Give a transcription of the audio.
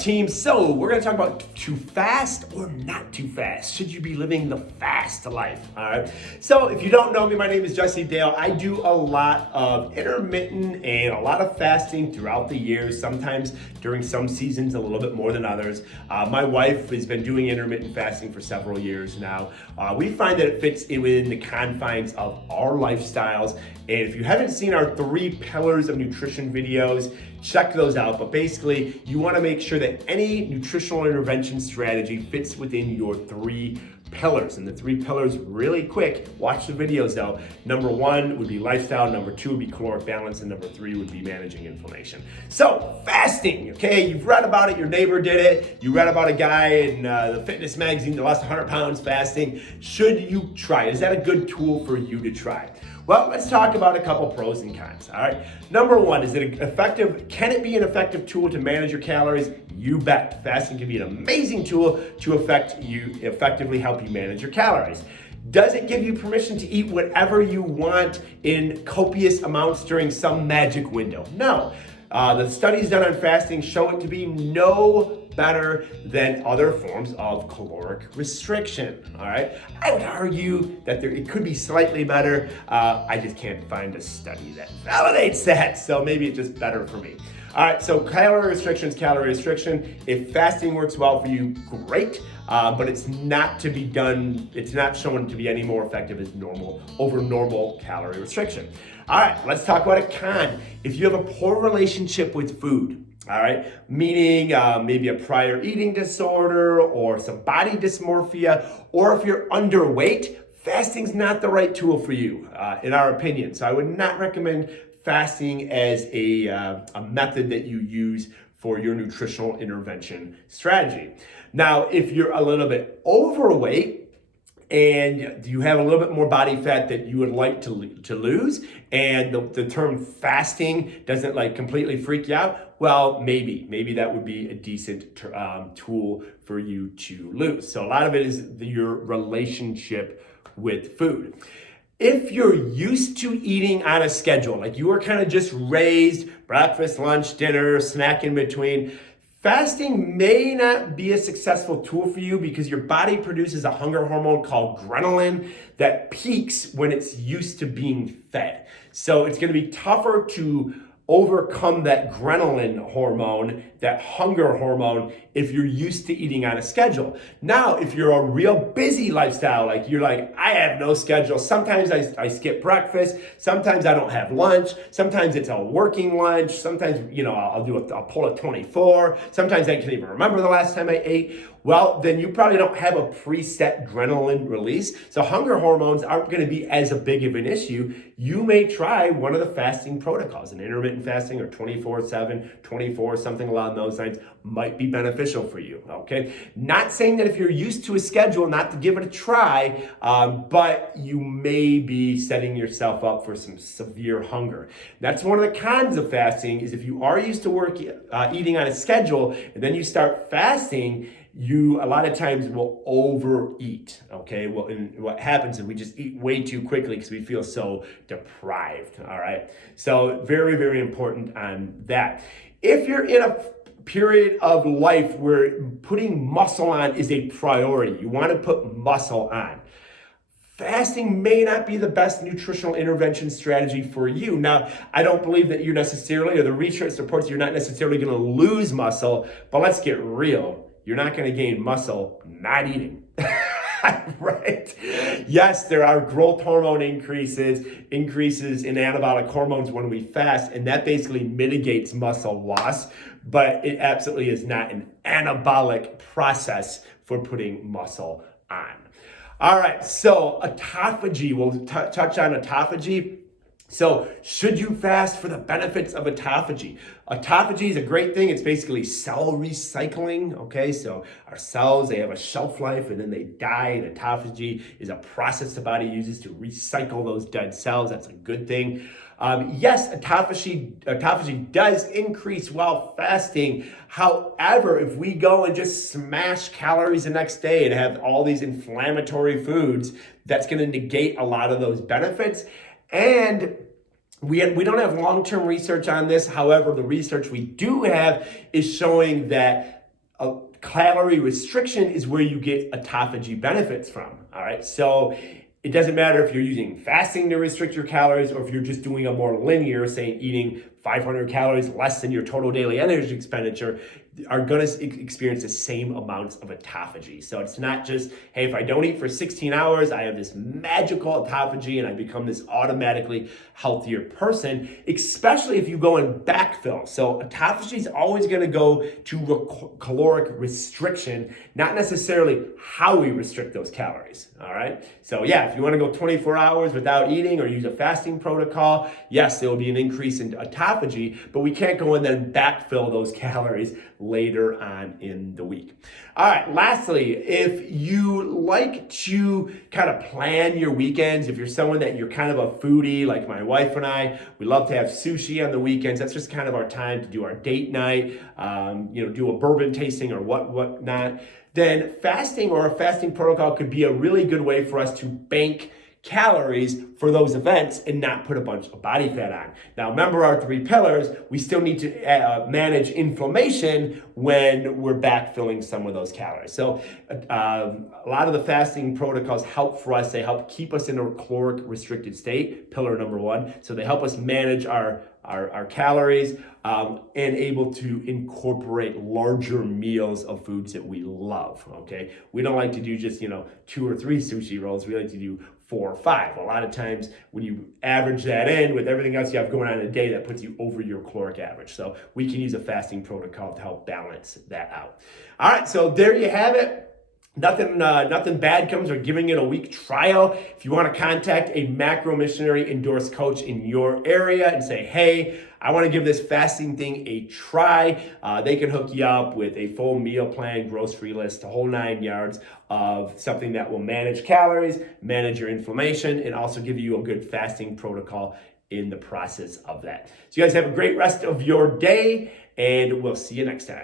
team, so we're gonna talk about to fast or not too fast. Should you be living the fast life? All right. So if you don't know me, my name is Jesse Dale. I do a lot of intermittent and a lot of fasting throughout the years, sometimes during some seasons a little bit more than others. My wife has been doing intermittent fasting for several years now. We find that it fits within the confines of our lifestyles. And if you haven't seen our 3 pillars of nutrition videos, check those out. But basically, you want to make sure that any nutritional intervention strategy fits within your 3 pillars. And the 3 pillars, really quick, watch the videos though. Number 1 would be lifestyle, number 2 would be caloric balance, and number 3 would be managing inflammation. So, fasting, okay? You've read about it, your neighbor did it, you read about a guy in the fitness magazine that lost 100 pounds fasting. Should you try it? Is that a good tool for you to try? Well, let's talk about a couple pros and cons, all right? Number 1, is it effective? Can it be an effective tool to manage your calories? You bet. Fasting can be an amazing tool to effectively help you manage your calories. Does it give you permission to eat whatever you want in copious amounts during some magic window? No. The studies done on fasting show it to be no better than other forms of caloric restriction, all right? I would argue that it could be slightly better. I just can't find a study that validates that, so maybe it's just better for me. All right, so calorie restriction is calorie restriction. If fasting works well for you, great, but it's not to be done, it's not shown to be any more effective as normal calorie restriction. All right, let's talk about a con. If you have a poor relationship with food, all right, meaning maybe a prior eating disorder or some body dysmorphia, or if you're underweight, fasting's not the right tool for you, in our opinion. So I would not recommend fasting as a method that you use for your nutritional intervention strategy. Now, if you're a little bit overweight, and you have a little bit more body fat that you would like to lose, and the term fasting doesn't like completely freak you out, well, maybe that would be a decent tool for you to lose. So a lot of it is your relationship with food. If you're used to eating on a schedule, like you were kind of just raised, breakfast, lunch, dinner, snack in between, fasting may not be a successful tool for you because your body produces a hunger hormone called ghrelin that peaks when it's used to being fed. So it's going to be tougher to overcome that ghrelin hormone, that hunger hormone, if you're used to eating on a schedule. Now, if you're a real busy lifestyle, like you're like, I have no schedule. Sometimes I skip breakfast. Sometimes I don't have lunch. Sometimes it's a working lunch. Sometimes, I'll pull a 24. Sometimes I can't even remember the last time I ate. Well, then you probably don't have a preset ghrelin release. So hunger hormones aren't going to be as big of an issue. You may try one of the fasting protocols, an intermittent fasting or 24/7, 24, something along those lines might be beneficial for you, okay? Not saying that if you're used to a schedule, not to give it a try, but you may be setting yourself up for some severe hunger. That's one of the cons of fasting, is if you are used to eating on a schedule and then you start fasting, you a lot of times will overeat, okay? Well, and what happens is we just eat way too quickly because we feel so deprived, all right? So very, very important on that. If you're in a period of life where putting muscle on is a priority, you want to put muscle on, fasting may not be the best nutritional intervention strategy for you. Now, I don't believe that you necessarily, or the research supports you're not necessarily going to lose muscle, but let's get real. You're not going to gain muscle not eating. Right? Yes, there are growth hormone increases in anabolic hormones when we fast, and that basically mitigates muscle loss, but it absolutely is not an anabolic process for putting muscle on. All right, so autophagy, we'll touch on autophagy. So should you fast for the benefits of autophagy? Autophagy is a great thing. It's basically cell recycling, okay? So our cells, they have a shelf life and then they die, and autophagy is a process the body uses to recycle those dead cells. That's a good thing. Yes, autophagy does increase while fasting. However, if we go and just smash calories the next day and have all these inflammatory foods, that's going to negate a lot of those benefits. And we don't have long-term research on this. However, the research we do have is showing that a calorie restriction is where you get autophagy benefits from. All right, so it doesn't matter if you're using fasting to restrict your calories or if you're just doing a more linear, say eating 500 calories less than your total daily energy expenditure, are going to experience the same amounts of autophagy. So it's not just, hey, if I don't eat for 16 hours, I have this magical autophagy and I become this automatically healthier person, especially if you go and backfill. So autophagy is always going to go to caloric restriction, not necessarily how we restrict those calories. All right. So yeah, if you want to go 24 hours without eating or use a fasting protocol, yes, there will be an increase in autophagy, but we can't go and then backfill those calories later on in the week. All right, lastly, if you like to kind of plan your weekends, if you're someone that you're kind of a foodie like my wife and I, we love to have sushi on the weekends. That's just kind of our time to do our date night, do a bourbon tasting or whatnot. Then fasting or a fasting protocol could be a really good way for us to bank calories for those events and not put a bunch of body fat on. Now, remember our 3 pillars, we still need to manage inflammation when we're backfilling some of those calories. So a lot of the fasting protocols help for us. They help keep us in a caloric restricted state, pillar number 1. So they help us manage our calories and able to incorporate larger meals of foods that we love, okay? We don't like to do just, 2 or 3 sushi rolls. We like to do 4 or 5. A lot of times when you average that in with everything else you have going on in a day, that puts you over your caloric average. So we can use a fasting protocol to help balance that out. All right, so there you have it. Nothing bad comes from giving it a week trial. If you want to contact a macro missionary endorsed coach in your area and say, hey, I want to give this fasting thing a try, they can hook you up with a full meal plan, grocery list, a whole 9 yards of something that will manage calories, manage your inflammation, and also give you a good fasting protocol in the process of that. So you guys have a great rest of your day, and we'll see you next time.